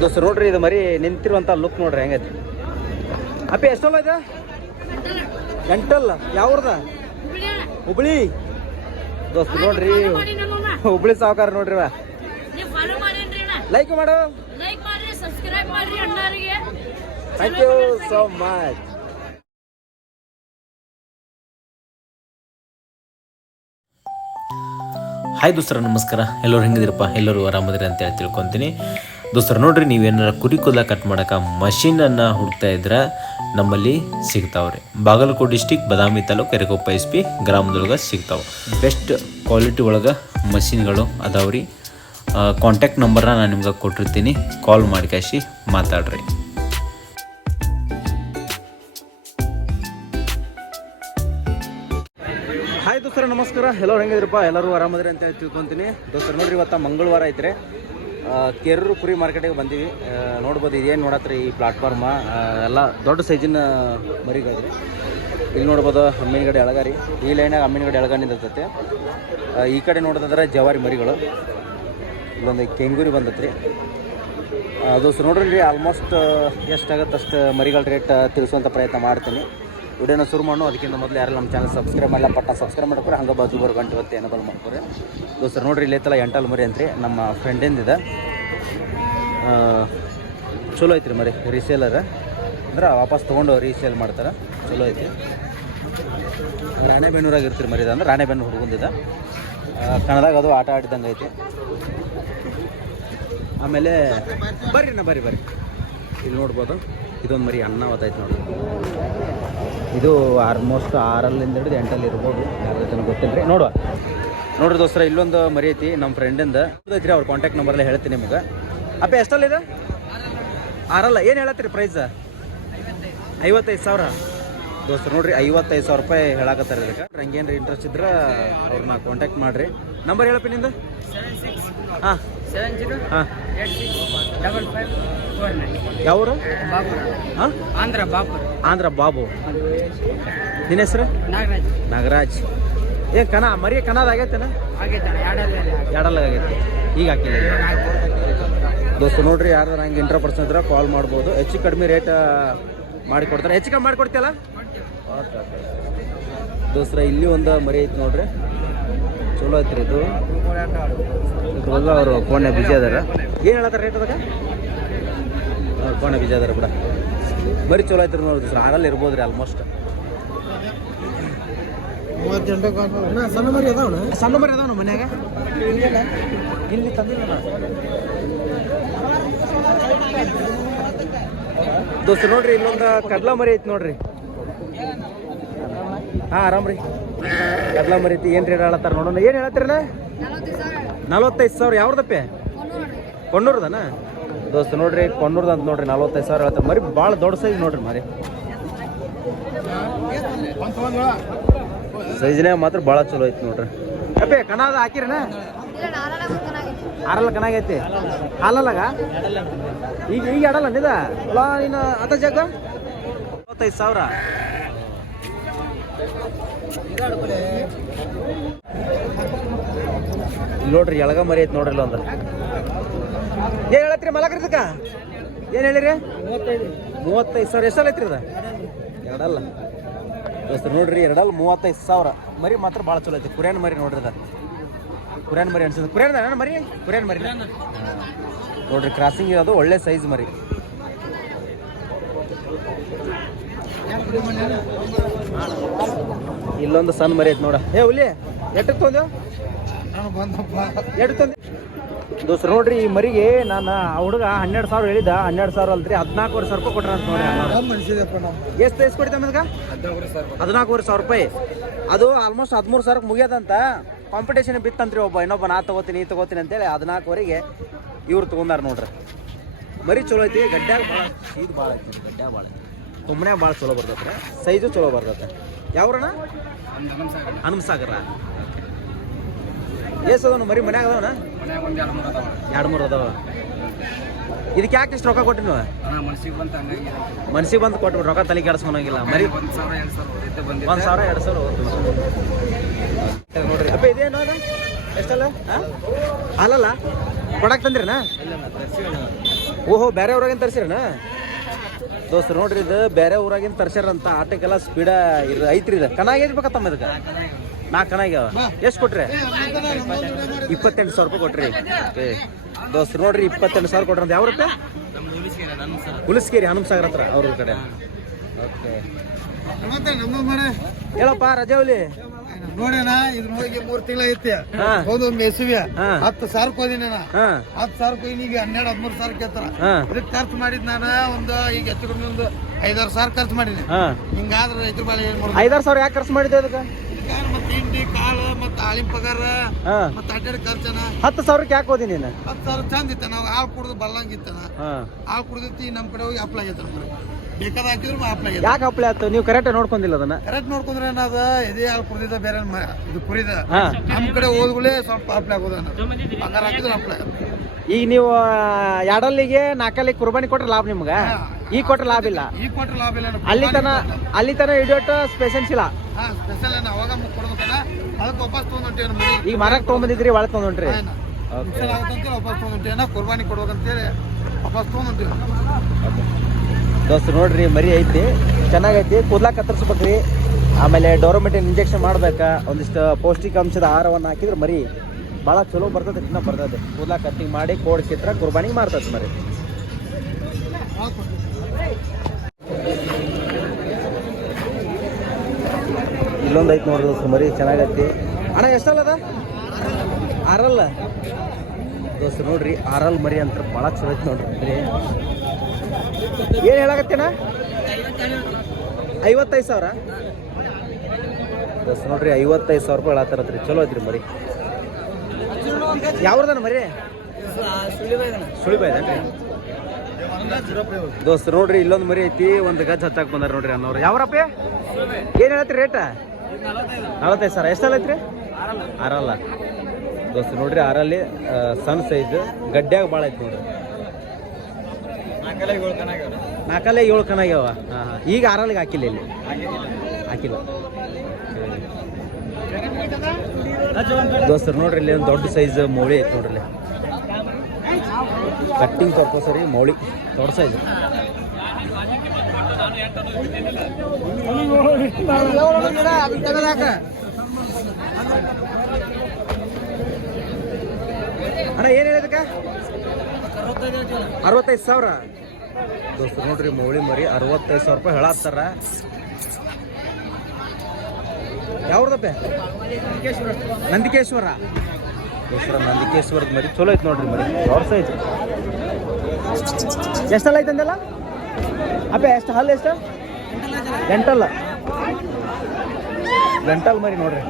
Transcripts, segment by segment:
ದೋಸ್ತ ನೋಡ್ರಿ ಇದು ಮರಿ ನಿಂತಿರುವಂಥ ಲುಕ್ ನೋಡ್ರಿ ಹೆಂಗೈತಿ. ಅಪ್ಪಿ ಎಷ್ಟಲ್ಲ ಇದೆ? ಗಂಟಲ್ ಯಾವ್ರದ? ಹುಬ್ಳಿ. ದೋಸ್ತ ನೋಡ್ರಿ ಹುಬ್ಳಿ ಸಾವುಕಾರ ನೋಡ್ರಿ. ಲೈಕ್ ಮಾಡು. Thank you so much. Hi ದೋಸ್ತರ, ನಮಸ್ಕಾರ. ಎಲ್ಲರೂ ಹೆಂಗಿದಿರಪ್ಪ? ಎಲ್ಲರೂ ಆರಾಮದಿರಿ ಅಂತೇಳಿ ತಿಳ್ಕೊತೀನಿ. ದೋಸ್ತರ ನೋಡ್ರಿ, ನೀವೇನಾರ ಕುರಿ ಕೂದಲ ಕಟ್ ಮಾಡೋಕೆ ಮಷೀನನ್ನು ಹುಡುಕ್ತಾ ಇದ್ರೆ ನಮ್ಮಲ್ಲಿ ಸಿಗ್ತಾವ್ರಿ. ಬಾಗಲಕೋಟೆ ಡಿಸ್ಟಿಕ್ ಬದಾಮಿ ತಾಲೂಕು ಕೆರೆಕೊಪ್ಪ SP ಗ್ರಾಮದೊಳಗೆ ಸಿಗ್ತಾವೆ. ಬೆಸ್ಟ್ ಕ್ವಾಲಿಟಿ ಒಳಗೆ ಮಷೀನ್ಗಳು ಅದಾವ್ರಿ. ಕಾಂಟ್ಯಾಕ್ಟ್ ನಂಬರ್ನ ನಾನು ನಿಮ್ಗೆ ಕೊಟ್ಟಿರ್ತೀನಿ. ಕಾಲ್ ಮಾಡಿ ಕಾಶಿ ಮಾತಾಡ್ರಿ. ಹಾಯ್ ದೋಸ್ತರ, ನಮಸ್ಕಾರ. ಎಲ್ಲರೂ ಹೆಂಗಿದ್ರಪ್ಪ? ಎಲ್ಲರೂ ಆರಾಮದ್ರಿ ಅಂತ ತಿಳ್ಕೊತೀನಿ. ದೋಸ್ತರ ನೋಡ್ರಿ, ಇವತ್ತು ಮಂಗಳವಾರ ಐತ್ರಿ. ಕೆರೂರು ಕುರಿ ಮಾರ್ಕೆಟಿಗೆ ಬಂದೀವಿ. ನೋಡ್ಬೋದು ಇದೇನು ನೋಡತ್ರಿ ಈ ಪ್ಲಾಟ್ಫಾರ್ಮ ಎಲ್ಲ ದೊಡ್ಡ ಸೈಜಿನ ಮರಿಗಳ್ರಿ. ಇಲ್ಲಿ ನೋಡ್ಬೋದು ಅಮ್ಮಿನಗಡೆ ಎಳಗಾರಿ. ಈ ಲೈನಾಗ ಅಮ್ಮಿನಗಡೆ ಎಳಗ ನಿಂದಿರ್ತೈತೆ. ಈ ಕಡೆ ನೋಡೋದಾದ್ರೆ ಜವಾರಿ ಮರಿಗಳು. ಇಲ್ಲೊಂದು ಕೆಂಗೂರಿ ಬಂದತ್ರಿ. ದೋಸ್ತರ ನೋಡ್ರಿ, ಆಲ್ಮೋಸ್ಟ್ ಎಷ್ಟಾಗತ್ತೆ ಅಷ್ಟು ಮರಿಗಳ ರೇಟ್ ತಿಳಿಸುವಂಥ ಪ್ರಯತ್ನ ಮಾಡ್ತೀನಿ. ವಿಡಿಯೋನ ಶುರು ಮಾಡು. ಅದಕ್ಕಿಂತ ಮೊದಲು ಯಾರು ನಮ್ಮ ಚಾನಲ್ ಸಬ್ಸ್ಕ್ರೈಬ್ ಮಾಡಲ್ಲ, ಪಟ್ಟ ಸಬ್ಸ್ಕ್ರೈಬ್ ಮಾಡ್ಕೊರಿ. ಹಂಗೆ ಬಾಜು ಬರೋ ಗಂಟೆ ಹೊತ್ತು ಏನಬಲ್ ಮಾಡ್ಕೊರಿ. ದೋಸ್ತರ ನೋಡ್ರಿ, ಇಲ್ಲೈತಲ್ಲ ಎಂಟಲ್ ಮರಿ ಅಂತ್ರಿ, ನಮ್ಮ ಫ್ರೆಂಡಿಂದಿದೆ. ಚಲೋ ಐತ್ರಿ ಮರಿ. ರೀಸೇಲರ್ ಅಂದ್ರೆ ವಾಪಸ್ ತೊಗೊಂಡು ರೀಸೇಲ್ ಮಾಡ್ತಾರೆ. ಚಲೋ ಐತಿ. ರಾಣೆಬೆನ್ನೂರಾಗ ಇರ್ತೀರಿ ಮರಿ. ಅಂದ್ರೆ ರಾಣೆಬೆನ್ನೂರು ಹುಡುಗಂದಿದೆ. ಕನ್ನಡದಾಗ ಅದು ಆಟ ಆಡಿದಂಗೆ ಐತಿ. ಆಮೇಲೆ ಬರ್ರಿ ಇಲ್ಲಿ ನೋಡ್ಬೋದು, ಇದೊಂದು ಮರಿ ಅನ್ನವತ್ತೈತೆ ನೋಡಿ. ಇದು ಆಲ್ಮೋಸ್ಟ್ 6ರಿಂದ 8 ಇರ್ಬೋದು. ಯಾರು ಗೊತ್ತಿಲ್ಲ ರೀ. ನೋಡ್ರಿ ದೋಸ್ತರ, ಇಲ್ಲೊಂದು ಮರಿ ಐತಿ ನಮ್ಮ ಫ್ರೆಂಡಿಂದ ಐತ್ರಿ. ಅವ್ರ ಕಾಂಟ್ಯಾಕ್ಟ್ ನಂಬರ್ಲ್ಲ ಹೇಳ್ತೀನಿ ನಿಮ್ಗೆ. ಅಪ್ಪ ಎಷ್ಟಲ್ಲಿದೆ? 6 ಏನು ಹೇಳತ್ತೀರಿ ಪ್ರೈಸ್? 55,000. ದೋಸ್ತರ ನೋಡ್ರಿ, 55,000 ರೂಪಾಯಿ ಹೇಳಕತ್ತಾರೆ ಇದಕ್ಕೆ. ಹಂಗೇನ್ರಿ ಇಂಟ್ರೆಸ್ಟ್ ಇದ್ರೆ ಅವ್ರನ್ನ ಕಾಂಟ್ಯಾಕ್ಟ್ ಮಾಡಿರಿ. ನಂಬರ್ ಹೇಳಪ್ಪ ನಿಂದು? 76 ಹಾಂ 705549. ಯಾವರು? ಹಾಂ, ಆಂಧ್ರ ಬಾಬು. ನಿನ್ನ ಹೆಸರು? ನಾಗರಾಜ್. ಏನು ಮರಿ ಕನ್ನದ ಆಗೈತೇನ? ಎರಡಲ್ಲ ಆಗೈತೆ. ಈಗ ಹಾಕಿಲ್ಲ. ದೋಸ್ತ ನೋಡ್ರಿ, ಯಾರು ನಂಗೆ ಇಂಟ್ರ ಪರ್ಸನ್ ಇದ್ರೆ ಕಾಲ್ ಮಾಡ್ಬೋದು. ಹೆಚ್ಚು ಕಡಿಮೆ ರೇಟ್ ಮಾಡಿಕೊಡ್ತಾರೆ. ಹೆಚ್ಚು ಕಮ್ಮಿ ಮಾಡಿಕೊಡ್ತೀಯಲ್ಲ? ಓಕೆ. ದೋಸ್ತರ ಇಲ್ಲಿ ಒಂದು ಮರಿ ಐತಿ ನೋಡ್ರಿ. ಚಲೋ ಐತ್ರಿ ಇದು. ಇವಾಗ ಅವರು ಫೋನ್ಯಾಗ ಬಿಜಿ ಅದಾರ. ಏನು ಹೇಳತ್ತಾರ ರೇಟ್ ಅದಾಗ? ಫೋನ್ಯಾಗ ಬಿಜಿ ಅದಾರ ಬಿಡ. ಬರೀ ಚಲೋ ಐತ್ರಿ ನೋಡ್ರಿ ಸರ್. 6 ಇರ್ಬೋದು ರೀ ಆಲ್ಮೋಸ್ಟ್. ಸಣ್ಣ ಮರಿ ಅದಾವ ಮನ್ಯಾಗ. ಇಲ್ಲಿ ತಂದಿಲ್ಲ ದೋಸ್ತ ನೋಡ್ರಿ, ಇಲ್ಲೊಂದು ಕಡ್ಲ ಮರಿ ಐತಿ ನೋಡ್ರಿ. ಹಾಂ, ಆರಾಮ್ರಿ. ಕಡ್ಲ ಮರಿ ಐತಿ. ಏನು ರೇಟ್ ಹೇಳತ್ತಾರ ನೋಡೋಣ. ಏನು ಹೇಳತ್ತೀರಲ್ಲ? 45,000. ಯಾವ್ದಪ್ಪೆ? ಕೊಣ್ಣೂರ್ದನ? ದೋಸ್ತ ನೋಡ್ರಿ, ಕೊಣ್ಣೂರ್ದ ಅಂತ ನೋಡ್ರಿ. 45,000 ಹೇಳ್ತಾರೆ. ಮರಿ ಭಾಳ ದೊಡ್ಡ ಸೈಜ್ ನೋಡ್ರಿ ಮರಿ. ಸೈಜ್ನೇ ಮಾತ್ರ ಭಾಳ ಚಲೋ ಐತಿ ನೋಡ್ರಿ. ಅಪ್ಪೆ ಕನ್ನದ ಹಾಕಿರನ? ಆರಲ್ಲ ಕನಾಗೈತಿ. ಹಾಲಲ್ಲಾಗ ಈಗ ಆಡಲ್ಲ ನಿದ ಅಲ್ಲ ನೀನು ಅತ ಜಾಗ. 45,000. ಇಲ್ಲಿ ನೋಡ್ರಿ, ಎಳಗ ಮರಿ ಐತಿ ನೋಡ್ರಿ. ಒಂದು ಏನು ಹೇಳತ್ರಿ ಮಲಕರಿದಕ್ಕ? ಏನು ಹೇಳಿರಿ? 35,000. ಎಷ್ಟಲ್ಲ ಐತ್ರಿ ಅದ? ಎರಡಲ್ಲ ದೋಸ್ತ ನೋಡ್ರಿ, ಎರಡಲ್ಲ 35,000. ಮರಿ ಮಾತ್ರ ಭಾಳ ಚಲೋ ಐತಿ. ಕುರಿಯನ್ ಮರಿ ನೋಡ್ರಿ. ಅದ ಕುರಿಯನ್ ಮರಿ ಅನ್ಸುತ್ತೆ. ಕುರಿಯನ್ ಮರಿ ನೋಡ್ರಿ. ಕ್ರಾಸಿಂಗ್ ಇರೋದು ಒಳ್ಳೆ ಸೈಜ್ ಮರಿ. ಇಲ್ಲೊಂದು ಸಣ್ಣ ಮರಿ ಐತಿ ನೋಡ. ಹುಲಿ ಎಟ್ಟಕ್ಕೆ ತೊಂದು? ದೋಸ್ತ ನೋಡ್ರಿ, ಈ ಮರಿಗೆ ನಾನು ಆ ಹುಡುಗ 12,000 ಹೇಳಿದ. 12,000 ಅಲ್ರಿ, 14,500 ರೂಪಾಯಿ ಕೊಟ್ರ ಅಂತ ನೋಡ್ರಿ. ಎಷ್ಟು ಕೊಡ್ತಾವ ನಮ್ಗೆ? 14,500 ರೂಪಾಯಿ. ಅದು ಆಲ್ಮೋಸ್ಟ್ 13,000 ಮುಗಿಯೋದಂತ. ಕಾಂಪಿಟೇಷನ್ ಬಿತ್ತಂತ್ರಿ. ಇನ್ನೊಬ್ಬ ನಾ ತಗೋತೀನಿ ಈ ತಗೋತೀನಿ ಅಂತೇಳಿ 14,500ಗೆ ಇವ್ರು ತೊಗೊಂಡಾರ ನೋಡ್ರಿ. ಮರಿ ಚಲೋ ಐತಿ. ಗಡ್ಡ್ಯಾಗ ಭಾಳ ಇದು ಭಾಳ ಐತಿ. ಗಡ್ಡ್ಯಾಗ ಭಾಳ ಐತಿ. ತುಮ್ಮನ್ಯಾಗ ಭಾಳ ಚಲೋ ಬರ್ತೈತೆ. ಸೈಜು ಚಲೋ ಬರ್ತೈತೆ. ಯಾವ್ರಣ? ಹನುಮಸಾಗರ. ಅದಾವ ಮರಿ ಮನ್ಯಾಗ? ಅದಾವನ 2-3 ಅದಾವ. ಇದಕ್ಕೆ ಯಾಕೆ ಇಷ್ಟು ರೊಕ್ಕ ಕೊಟ್ಟಿ ನೀವು? ಮನ್ಸಿಗೆ ಬಂದು ಕೊಟ್ಬಿಟ್ಟು ರೊಕ್ಕ ತಲೆ ಕೆಡಿಸ್ಕೊಳಂಗಿಲ್ಲ. ಮರಿ 1,000 2,000 ನೋಡ್ರಿ. ಅಪ್ಪ ಇದೇನು? ಎಷ್ಟಲ್ಲ ಅಲ್ಲಲ್ಲ ಕೊಡಕ್ಕೆ ತಂದ್ರಿನ ಓಹೋ ಬೇರೆ ಊರಾಗಿನ ತರ್ಸಿರನ ದೋಸ್ತರು ನೋಡ್ರಿ ಇದು ಬೇರೆ ಊರಾಗಿನ ತರ್ಸ್ಯಾರಂತ ಆಟಕ್ಕೆಲ್ಲ ಸ್ಪೀಡ ಇದು ಐತ್ರಿ ಇದು ಕನಾಗ ಇರ್ಬೇಕತ್ತಮ್ಮ ಇದಕ್ಕೆ 4 ಕನಾಗ್ಯಾವ ಎಷ್ಟು ಕೊಟ್ರಿ 28,000 ರೂಪಾಯಿ ಕೊಟ್ರಿ ಓಕೆ ದೋಸ್ತರು ನೋಡ್ರಿ 28,000 ಕೊಟ್ರಿ ಅಂತ ಯಾವ ರೂಪಾಯಿ ಹುಲಸ್ಕೇರಿ ಹನುಮಸಾಗರ ಹತ್ರ ಅವ್ರ ಕಡೆ ಓಕೆ ಹೇಳಪ್ಪ ರಜಾವಲಿ ನೋಡೇನ ಇದ್ ಹೋಗಿ 3 ತಿಂಗಳ ಐತಿ ಒಂದು ಮೇಸುವಿಯ 10,000 ಹೋದಿನ 10,000 ಈಗ 12-13,000 ಕೇಳ್ತಾರ ಇದಕ್ಕೆ ಖರ್ಚು ಮಾಡಿದ್ ನಾನು ಒಂದು ಈಗ ಹೆಚ್ಚು ಕಮ್ಮಿ ಒಂದು 5,000-6,000 ಖರ್ಚು ಮಾಡಿನಿ ಹಿಂಗಾದ್ರೆ ರೈತರ ಬಾಳೆ ಏನ್ ಮಾಡೋದು 5,000 ಯಾಕೆ ಖರ್ಚು ಮಾಡಿದ್ದೆ ಅದಕ್ಕೆ ಮತ್ತೆ ತಿಂಡಿ ಕಾಳು ಮತ್ತೆ ಆಳಿನ ಪಗಾರ ಮತ್ತೆ ಅಡ್ಡಾಡಿ ಖರ್ಚನ 10,000 ಯಾಕೆ ಹೋದಿ ನೀನು 10,000 ಚಂದ ಇತ್ತ ನಾವು ಹಾಲು ಕುಡ್ದು ಬಲ್ಲಂಗಿತ್ತನ ಹಾಲು ಕುಡ್ದೈತಿ ನಮ್ ಕಡೆ ಹೋಗಿ ಅಪ್ಲೈ ಆಗೈತ ಬೇಕಾದ ಹಾಕಿದ್ರು ಅಪ್ಲೈ ಆಗೈತೆ ಯಾಕೆ ಅಪ್ಲೈ ಆಯ್ತು ನೀವು ಕರೆಕ್ಟ್ ನೋಡ್ಕೊಂಡಿಲ್ಲ ಅದನ್ನ ಕರೆಕ್ಟ್ ನೋಡ್ಕೊಂಡ್ರೆ ಏನದ ಇದೇ ಹಾಲು ಕುಡ್ದಿದ್ದ ಬೇರೆ ಇದು ಕುರಿದ ನಮ್ ಕಡೆ ಹೋದ್ಗಳೇ ಸ್ವಲ್ಪ ಅಪ್ಲೈ ಆಗೋದ ಪಗಾರ ಹಾಕಿದ್ರೆ ಅಪ್ಲೈ ಈಗ ನೀವು ಎರಡಲ್ಲಿಗೆ 4 ಕುರ್ಬಾನಿ ಕೊಟ್ರೆ ಲಾಭ ನಿಮ್ಗೆ ಈಗ ಕೊಟ್ರೆ ಲಾಭ ಇಲ್ಲ ಈ ಕೊಟ್ರೆ ಲಾಭ ಇಲ್ಲ ಅಲ್ಲಿ ತನ ಹಿಡಿಯೋಟ ಸ್ಪೆಷನ್ಸ್ ಇಲ್ಲ ಸ್ಪೆಷಲ್ ಏನ ಅವಾಗ ಕೊಡ್ಬೇಕಲ್ಲ ಅದಕ್ಕೆ ವಾಪಸ್ ತೊಗೊಂಡ್ರಿ ಮನೆ ಈಗ ಮರಕ್ಕೆ ತೊಗೊಂಬಂದಿದ್ರಿ ಒಳಗೆ ತೊಗೊಂಡ್ರಿ ವಾಪಸ್ ತೊಗೊಂಡ್ರಿ ಕುರ್ಬಾನಿ ಕೊಡ್ಬೇಕಂತೇಳಿ ವಾಪಸ್ ತೊಗೊಂಡ್ರಿ ದೋಸ್ತು ನೋಡ್ರಿ ಮರಿ ಐತಿ ಚೆನ್ನಾಗೈತಿ ಕೂದ್ಲಾ ಕತ್ತರಿಸ್ಬೇಕ್ರಿ ಆಮೇಲೆ ಡೋರೋಮೆಟಿನ್ ಇಂಜೆಕ್ಷನ್ ಮಾಡ್ಬೇಕಾ ಒಂದಿಷ್ಟು ಪೌಷ್ಟಿಕಾಂಶದ ಆಹಾರವನ್ನು ಹಾಕಿದ್ರೆ ಮರಿ ಭಾಳ ಚಲೋ ಬರ್ತದೆ ಇನ್ನ ಬರ್ತದೆ ಕೂದ್ಲಾ ಕಟ್ಟಿಂಗ್ ಮಾಡಿ ಕೋಡ್ ಚಿತ್ರ ಕುರ್ಬಾನಿಗೆ ಮಾಡ್ತದೆ ಮರಿ ಇಲ್ಲೊಂದು ಐತಿ ನೋಡ್ರಿ ದೋಸ್ತು ಮರಿ ಚೆನ್ನಾಗೈತಿ ಅಣ್ಣ ಎಷ್ಟಲ್ಲದ ಆರಲ್ಲ ದೋಸ್ತು ನೋಡ್ರಿ ಆರಲ್ ಮರಿ ಅಂತ ಭಾಳ ಚಲೋ ಐತಿ ನೋಡ್ರಿ ಮರಿ ಏನು ಹೇಳಾಕತ್ತೇನ 55,000 ದೋಸ್ತು ನೋಡ್ರಿ 55,000 ರೂಪಾಯಿ ಹೇಳತ್ತಾರತ್ರಿ ಚಲೋ ಐತ್ರಿ ಮರಿ ಯಾವ್ದನ ಮರಿ ಸುಳಿಬಾಯ್ದನ್ರಿ ದೋಸ್ತು ನೋಡ್ರಿ ಇಲ್ಲೊಂದು ಮರಿ ಐತಿ ಒಂದು ಗಜ್ ಹತ್ತಾಕ್ ಬಂದಾರ ನೋಡ್ರಿ ಅನ್ನೋರು ಯಾವ್ರಪ್ಪ ಏನು ಹೇಳತ್ರಿ ರೇಟ 45,000 ಎಷ್ಟಲ್ಲ ಐತ್ರಿ ಆರಲ್ಲ ದೋಸ್ತು ನೋಡ್ರಿ ಆರಲ್ಲಿ ಸಣ್ಣ ಸೈಜ್ ಗಡ್ಡ್ಯಾಗ ಭಾಳ ಐತಿ ನೋಡ್ರಿ 4-7 ಕನಾಗ್ಯಾವ ಈಗ ಆರಲ್ಲಿಗೆ ಹಾಕಿಲ್ಲ ಇಲ್ಲಿ ಹಾಕಿಲ್ಲ ದೋಸ್ತರು ನೋಡ್ರಿ ಇಲ್ಲಿ ಒಂದು ದೊಡ್ಡ ಸೈಜ್ ಮೌಳಿ ಐತಿ ನೋಡ್ರಿ ಕಟ್ಟಿಂಗ್ ಪರ್ಪಸ್ ರೀ ಮೌಳಿ ದೊಡ್ಡ ಸೈಜ್ ಅಣ್ಣ ಏನು ಹೇಳಿದಕ್ಕ 65,000 ದೋಸ್ತರು ನೋಡ್ರಿ ಮೌಳಿ ಮರಿ 65,000 ರೂಪಾಯಿ ಹೇಳತ್ತಾರ ಯಾವ್ದಪ್ಪ ನಂದಿಕೇಶ್ವರ ದೋಸ್ತರ ನಂದಿಕೇಶ್ವರದ ಮರಿ ಚಲೋ ಐತಿ ನೋಡ್ರಿ ಮರಿ ದೊಡ್ಡ ಸೈಜ್ ಎಷ್ಟಲ್ಲ ಐತೆ ಅಂದಲ್ಲ ಅಪ್ಪ ಎಷ್ಟು ಹಲ್ಲು ಎಷ್ಟು ಗಂಟಲ್ ಮರಿ ನೋಡ್ರಿ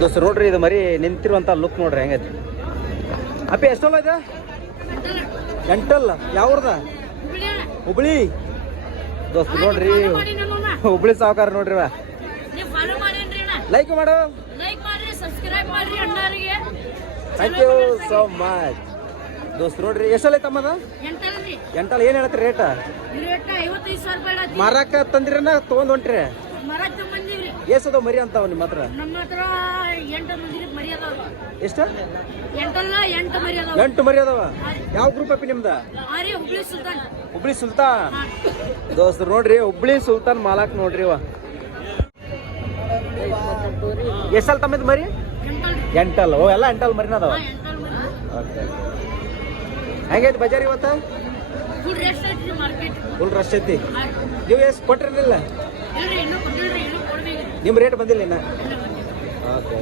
ದೋಸ್ತರು ನೋಡ್ರಿ ಇದು ಮರಿ ನಿಂತಿರುವಂಥ ಲುಕ್ ನೋಡ್ರಿ ಹೆಂಗೈತಿ ಅಪ್ಪ ಎಷ್ಟಲ್ಲ ಇದೆ ಗಂಟಲ್ ಯಾವ್ರದ ಹುಬ್ಳಿ ದೋಸ್ತರು ನೋಡ್ರಿ ಹುಬ್ಳಿ ಸಾವುಕಾರ ನೋಡ್ರಿ ಲೈಕ್ ಮಾಡು ಥ್ಯಾಂಕ್ ಯು ಸೋ ಮಚ್ ದೋಸ್ತರು ನೋಡ್ರಿ ಎಷ್ಟಲ್ಲ ಐತಮ್ಮದ ಎಂಟಲ್ ಏನು ಹೇಳತ್ರಿ ರೇಟ ಮಾರಾಕ ತಂದಿರನ ತೊಗೊಂಡ್ ಹೊಂಟ್ರಿ ಏಸದ ಮರಿ ಅಂತಾವ ನಿಮ್ಮ ಹತ್ರ ಎಷ್ಟು 8 ಮರಿ ಅದಾವ ಯಾವ ಗ್ರೂಪ್ ಅಪ್ಪಿ ನಿಮ್ದ ಹುಬ್ಳಿ ಸುಲ್ತಾನ್ ದೋಸ್ತರು ನೋಡ್ರಿ ಹುಬ್ಳಿ ಸುಲ್ತಾನ್ ಮಾಲಾಕ್ ನೋಡ್ರಿ ಇವ ಎಷ್ಟಲ್ ತಮ್ಮದ್ ಮರಿ 8 ಓ ಎಲ್ಲ 8 ಮರಿನ ಅದಾವ ಓಕೆ ಹೆಂಗೈತಿ ಬಜಾರ್ ಇವತ್ತ ಫುಲ್ ರಶ್ ಐತಿ ನೀವು ಎಷ್ಟು ಕೊಟ್ಟಿರಲಿಲ್ಲ ನಿಮ್ಮ ರೇಟ್ ಬಂದಿಲ್ಲ ಇನ್ನ ಓಕೆ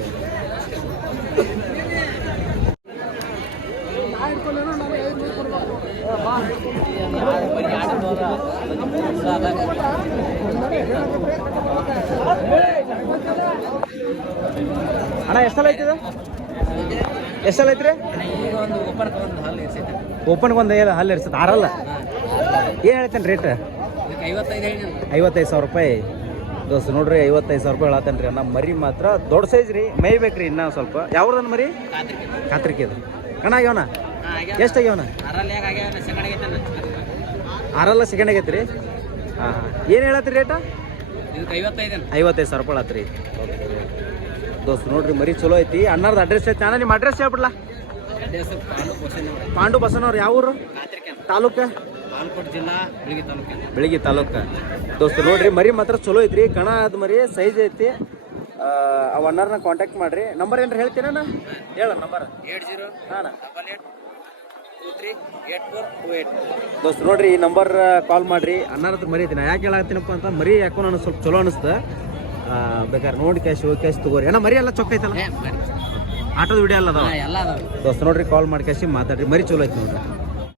ಅಣ್ಣ ಎಷ್ಟಲ್ಲ ಐತಿದ ಎಷ್ಟಲ್ಲ ಐತ್ರಿ ಓಪನ್ಗೆ ಒಂದು ಹಲ್ಲು ಇರ್ಸತ್ತೆ ಆರಲ್ಲ ಏನು ಹೇಳ್ತೇನೆ ರೇಟ್ 55,000 ರೂಪಾಯಿ ದೋಸ್ತು ನೋಡ್ರಿ 55,000 ರೂಪಾಯಿ ಹೇಳತ್ತೇನೆ ರೀ ನಮ್ಮ ಮರಿ ಮಾತ್ರ ದೊಡ್ಡ ಸೈಜ್ ರೀ ಮೇಯ್ಬೇಕ್ರಿ ಇನ್ನೂ ಸ್ವಲ್ಪ ಯಾವ್ದನ್ನ ಮರಿ ಕಾತ್ರಿಕೆ ಅದು ಕಣ ಆಗ್ಯವನ ಎಷ್ಟು ಆಗ್ಯವನ ಆರಲ್ಲ ಸೆಕೆಂಡ್ ಆಗೈತೆ ರೀ ಹಾಂ ಏನು ಹೇಳತ್ತೀರಿ ರೇಟ ಇದಕ್ಕೆ 55,000 ರೂಪಾಯಿ ಆತ್ರಿ. ದೋಸ್ತ್ ನೋಡ್ರಿ ಮರಿ ಚಲೋ ಐತಿ. ಅಣ್ಣಾರ್ದು ಅಡ್ರೆಸ್ ಐತಿ. ಅಣ್ಣ ನಿಮ್ಮ ಅಡ್ರೆಸ್ ಹೇಳ್ಬಿಡ್ಲಾ? ಪಾಂಡು ಬಸನವ್ರು ಯಾವ ಊರು? ತಾಲೂಕ ಬಾಗಲಕೋಟೆ ಜಿಲ್ಲಾ ಬೆಳಗಿ ತಾಲೂಕ. ದೋಸ್ತ್ ನೋಡ್ರಿ ಮರಿ ಮಾತ್ರ ಚಲೋ ಐತ್ರಿ. ಕಣ ಅದ್ ಮರಿ ಸೈಜ್ ಐತಿ. ಅವ್ ಅಣ್ಣಾರನ್ನ ಕಾಂಟ್ಯಾಕ್ಟ್ ಮಾಡ್ರಿ. ನಂಬರ್ ಏನ್ರಿ ಹೇಳ್ತೀರಣ್ಣ? ಹೇಳ ನಂಬರ್. 8088238428. ದೋಸ್ತ್ ನೋಡ್ರಿ ಈ ನಂಬರ್ ಕಾಲ್ ಮಾಡ್ರಿ. ಅಣ್ಣಾರತ್ರ ಮರಿ ಐತಿ. ನಾ ಯಾಕೆ ಹೇಳತ್ತೀನಪ್ಪ ಅಂತ ಮರಿ ಯಾಕೋ ನನಗೆ ಸ್ವಲ್ಪ ಚಲೋ ಅನಿಸ್ತ. ಬೇಕಾದ್ರೆ ನೋಡಿ ಕ್ಯಾಶ್ ತಗೋರಿ. ಅಣ್ಣ ಮರಿ ಎಲ್ಲ ಚೊಕ್ಕ ಐತಲ್ಲ? ಆಟೋದ ವಿಡಿಯೋ ಅಲ್ಲ ಅದಾವ. ಎಲ್ಲ ಅದಾವ. ದೋಸ್ತ್ ನೋಡ್ರಿ ಕಾಲ್ ಮಾಡಿ ಕ್ಯಾಶಿ ಮಾತಾಡ್ರಿ. ಮರಿ ಚಲೋ ಐತಿ ನೋಡ್ರಿ.